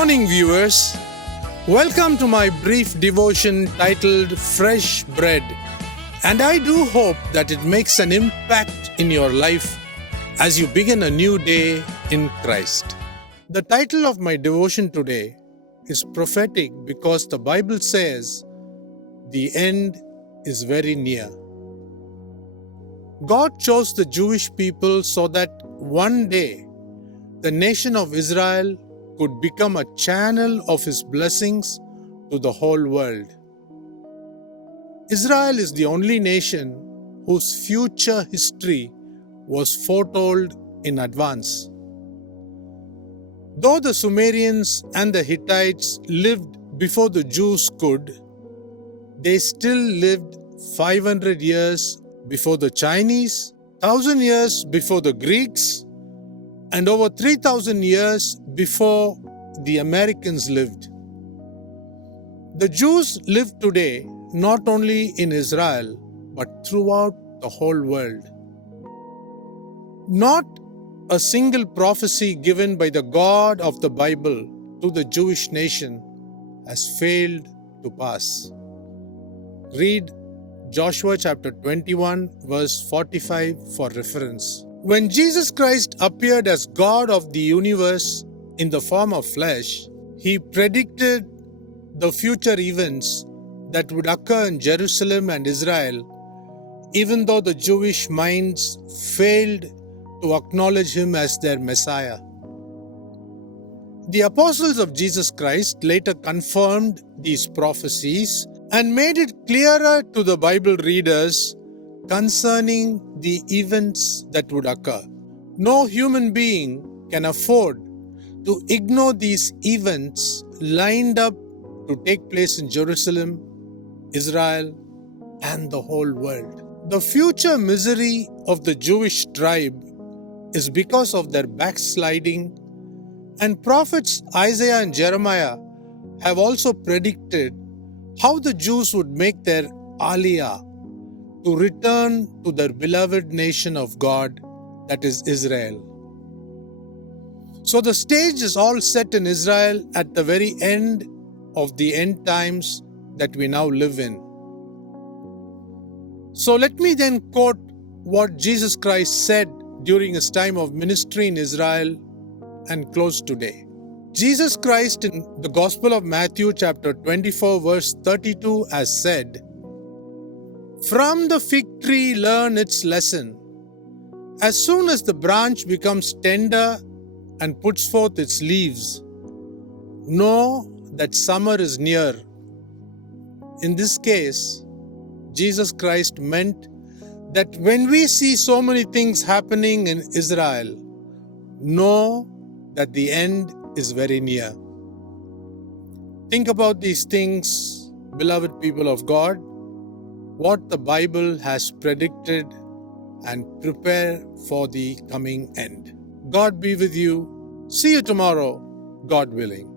morning, viewers. Welcome to my brief devotion titled Fresh Bread. And I do hope that it makes an impact in your life as you begin a new day in Christ. The title of my devotion today is prophetic because the Bible says the end is very near. God chose the Jewish people so that one day the nation of Israel could become a channel of His blessings to the whole world. Israel is the only nation whose future history was foretold in advance. Though the Sumerians and the Hittites lived before the Jews could, they still lived 500 years before the Chinese, 1,000 years before the Greeks, and over 3,000 years before the Americans lived. The Jews live today not only in Israel, but throughout the whole world. Not a single prophecy given by the God of the Bible to the Jewish nation has failed to pass. Read Joshua chapter 21, verse 45 for reference. When Jesus Christ appeared as God of the universe in the form of flesh, He predicted the future events that would occur in Jerusalem and Israel, even though the Jewish minds failed to acknowledge Him as their Messiah. The apostles of Jesus Christ later confirmed these prophecies and made it clearer to the Bible readers concerning the events that would occur. No human being can afford to ignore these events lined up to take place in Jerusalem, Israel, and the whole world. The future misery of the Jewish tribe is because of their backsliding, and prophets Isaiah and Jeremiah have also predicted how the Jews would make their aliyah to return to their beloved nation of God, that is Israel. So the stage is all set in Israel at the very end of the end times that we now live in. So let me then quote what Jesus Christ said during His time of ministry in Israel and close today. Jesus Christ in the Gospel of Matthew chapter 24 verse 32 has said, "From the fig tree learn its lesson. As soon as the branch becomes tender and puts forth its leaves, know that summer is near." In this case, Jesus Christ meant that when we see so many things happening in Israel, know that the end is very near. Think about these things, beloved people of God, what the Bible has predicted, and prepare for the coming end. God be with you. See you tomorrow, God willing.